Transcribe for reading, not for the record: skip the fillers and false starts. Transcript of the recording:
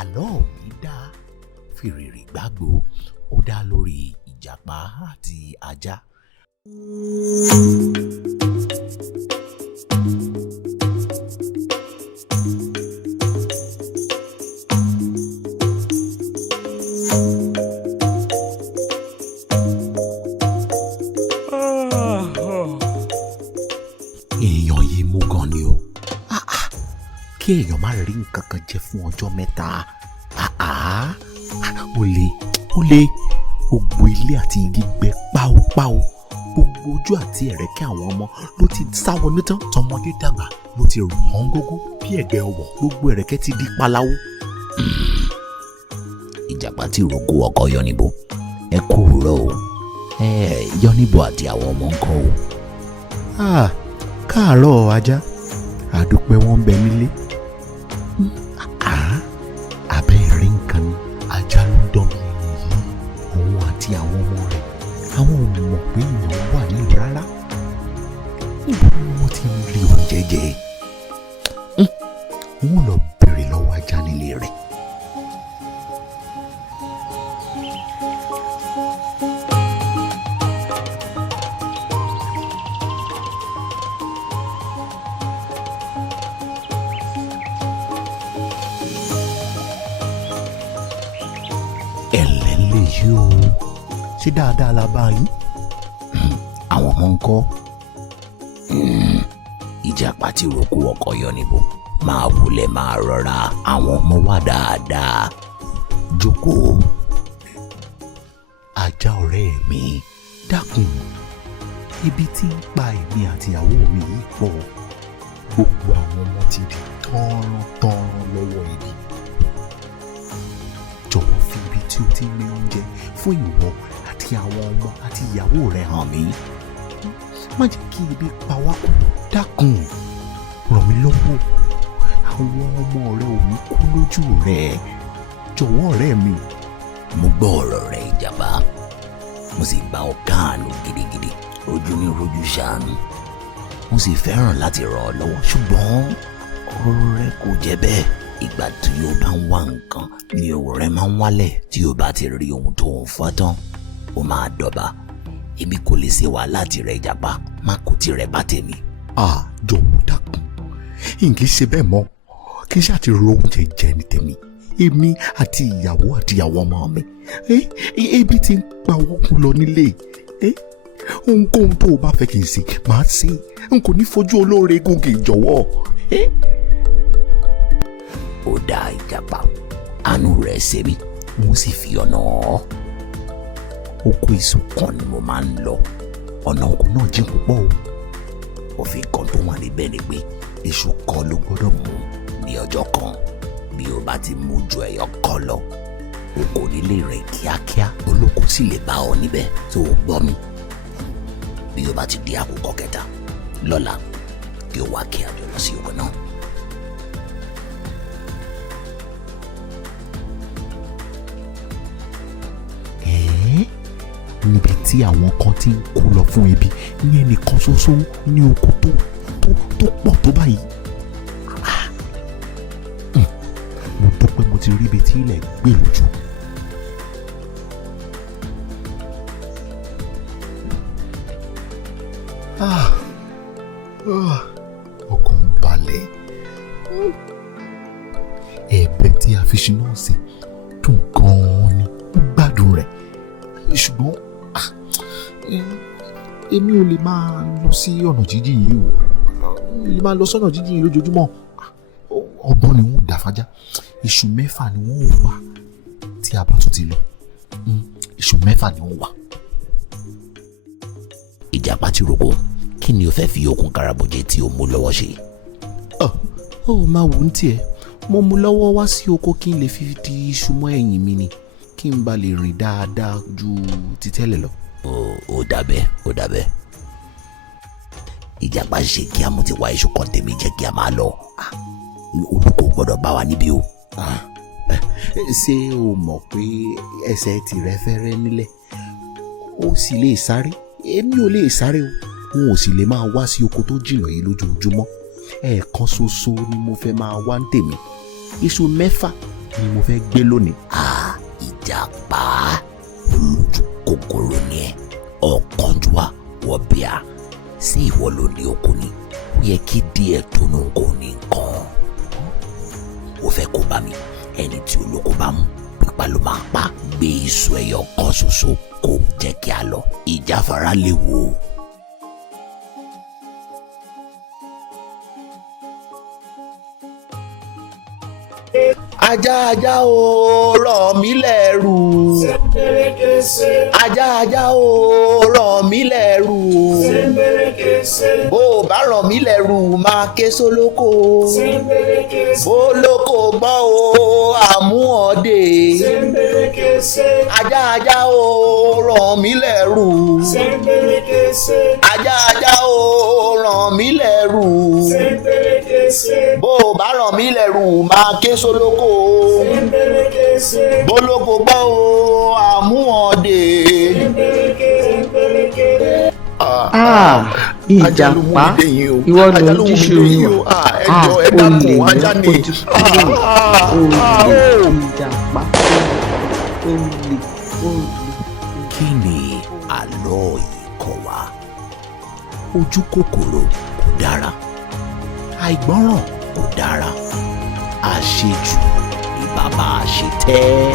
àlọ́ mi dá fìrìrì gbàgbó ó dá lórí ìjàpá àti ajá. èèyàn yìí mú gan ni o kí èèyàn má rí nǹkan kan jẹ fún ọjọ́ mẹ́ta ó lè gbogbo ilé àti igi gbẹ páúpáú gbogbo ojú àti ẹ̀rẹ̀kẹ́ àwọn ọmọ ló ti sáwọnú tán tọmọdé dàgbà ló ti hàn gógó bí ẹ̀gbẹ́ ọwọ́ gbogbo ẹ̀rẹ̀kẹ́ ti di paláwó. ìjàpá tí ìrókò ọkọ yọnibo ẹ kú rọ o yọnibo àti àwọn ọmọ ń kọ́ o. káàárọ̀ ajá àdúpẹ́ wọn ń bẹ nílé. abẹ́ rí nǹkan ni ajá ló ń dán mi yìí òun àti àwọn ọmọ rẹ̀ àwọn ò mọ̀ pé èèyàn wà nílùú rárá. níbo ni wọ́n ti ń rí oúnjẹ jẹ? wọ́n lọ bèrè lọ́wọ́ ajá nílé rẹ̀. ẹ̀lẹ́lẹ̀ yìí o ṣé dáadáa la bá yín? àwọn ọmọ ń kọ́ ìjàpá tí ìrókò ọkọ yọnibo máa wulẹ̀ máa rọra àwọn ọmọ wà dáadáa jókòó. ajá ọ̀rẹ́ mi dákun ibi tí ń pa èmi àtìyàwó mi yìí pọ̀ gbogbo àwọn ọmọ ti di tọ́rán lọ́wọ́ ibi. jọ̀wọ́ fi ibi tí o ti ń gbé oúnjẹ fún ìwọ àti àwọn ọmọ àti ìyàwó rẹ hàn mí. má jẹ́ kí ibi pa wá kú dákun ràn mí lọ́wọ́ àwọn ọmọ rẹ ò ní kú lójú rẹ jọ̀wọ́ ọ̀rẹ́ mi. mo gbọ́ ọ̀rọ̀ rẹ ìjàpá mo sì bá ọ káàánú gidigidi ojú ní rojú ṣàánú mo sì fẹ́ràn láti ràn ọ́ lọ́wọ́ ṣùgbọ́n ọ̀rọ̀ rẹ kò jẹ́ bẹ́ẹ̀. ìgbà tí o bá ń wá nǹkan ni owó rẹ máa ń wálẹ̀ tí o bá ti rí ohun tó ń fọ́ tán o máa dọ̀ba èmi kò lè ṣe wàhálà tirẹ̀ ìjàpá má kó tirẹ̀ bá tèmi. jọ̀wọ́ dákun n kì í ṣe bẹ́ẹ̀ mọ́ kí n ṣáà ti ro oúnjẹ jẹ ní tèmi èmi àti ìyàwó ọmọ mi ebi ti ń pa owó kú lọ nílé ohunkóhun tó o bá fẹ́ kí n ṣe máa ṣe n kò ní fojú olóore gòkè jọ̀wọ́. ó dáa ìjàpá àánú rẹ̀ ṣe mí mo sì fi ọ̀nà ọ́ oko èso kan ni mo máa ń lọ ọ̀nà oko náà jìn púpọ̀ o òfin kan tó wà níbẹ̀ ni pé èso kan ló gbọ́dọ̀ mú ní ọjọ́ kan bí o bá ti mú ju ẹyọ kan lọ o kò ní lè rìn kíákíá olóko sì lè bá ọ níbẹ̀ tó o gbọ́ mi bí o bá ti di àkókò kẹta lọ́la kí o wá kí a jọ lọ sí oko náà. níbi tí àwọn kan ti ń kú lọ fún ebi ní ẹnìkan ṣoṣo ní oko tó pọ̀ tó báyìí. mo dúpẹ́ mo ti rí ibi tí ilẹ̀ gbé lójú. ọkàn ń balẹ̀ ẹ̀bẹ̀ tí a fi ṣe náà sí dùn gan-an ni ó gbádùn rẹ̀ ṣùgbọ́n èmi ò lè máa lọ sí ọ̀nà jíjìn yìí o lè máa lọ sọ́nà jíjìn yìí lójoojúmọ́ ọgbọ́n ni wọ́n dà fájá iṣu 6 ni wọ́n wà tí a bá tún ti lọ iṣu 6 ni wọ́n wà. ìjàpá tí roko kí ni o fẹ́ fi okùn karabọ̀jẹ́ tí o mú lọ́wọ́ ṣe. ó máa wò ó tiẹ̀ mo mú lọ́wọ́ wá sí oko kí n lè fi di iṣu mọ́ ẹ̀yìn mi ni kí n ba lè rìn dáadáa ju ti tẹ́lẹ̀ lọ. ó dàbẹ́ ìjàpá ṣe kí a mú ti wá iṣu kan tèmi jẹ́ kí a máa lọ olùkọ́ gbọ́dọ̀ bá wa níbí o. ṣé o mọ̀ pé ẹsẹ̀ tìrẹ fẹ́rẹ́ nílẹ̀ ó sì lè sáré èmi ò lè sáré o n ò sì lè máa wá sí oko tó jìnnà yìí lójoojúmọ́ ẹ̀ẹ̀kan ṣoṣo ni mo fẹ́ máa wá ń tèmi iṣu 6 ni mo fẹ́ gbé lónìí. Ìjàpá olójú kòkòrò ni ẹ, ọ̀kánjúwà wọ̀bìà, sí ìwọ ló ní oko ni, ó yẹ kí díẹ̀ tó nù kò ní nǹkan. Ó fẹ́ kó bá mi, ẹni tí olóko bá mú pípa ló máa pa. Gbé iṣu ẹyọ kan ṣoṣo kó jẹ́ kí a lọ, ìjáfara léwu o. Ajá ajá o rọ̀ mí lẹ́rù. Ajá ajá o rọ̀ mí lẹ́rù. Bó o bá rọ̀ mí lẹ́rù máa ké sólókò. Bó lóko gbọ́ o àmú ọdẹ. Ajá ajá o rọ̀ mí lẹ́rù. Ajá ajá o rọ̀ mí lẹ́rù. Bó o bá rọ̀ mí lẹ́rù máa ké sólókò. Bólóko gbọ́ o àmú ọdẹ. Ìjàpá ìwọ ló ń jíṣòro ẹjọ ẹ dákun ajá ni. Ìjàpá olè. Kí ni àlọ́ yìí kọ́ wa? Ojú kòkòrò kò dára, àìgbọ́ràn kò dára, àṣejù ni bàbá àṣetẹ́.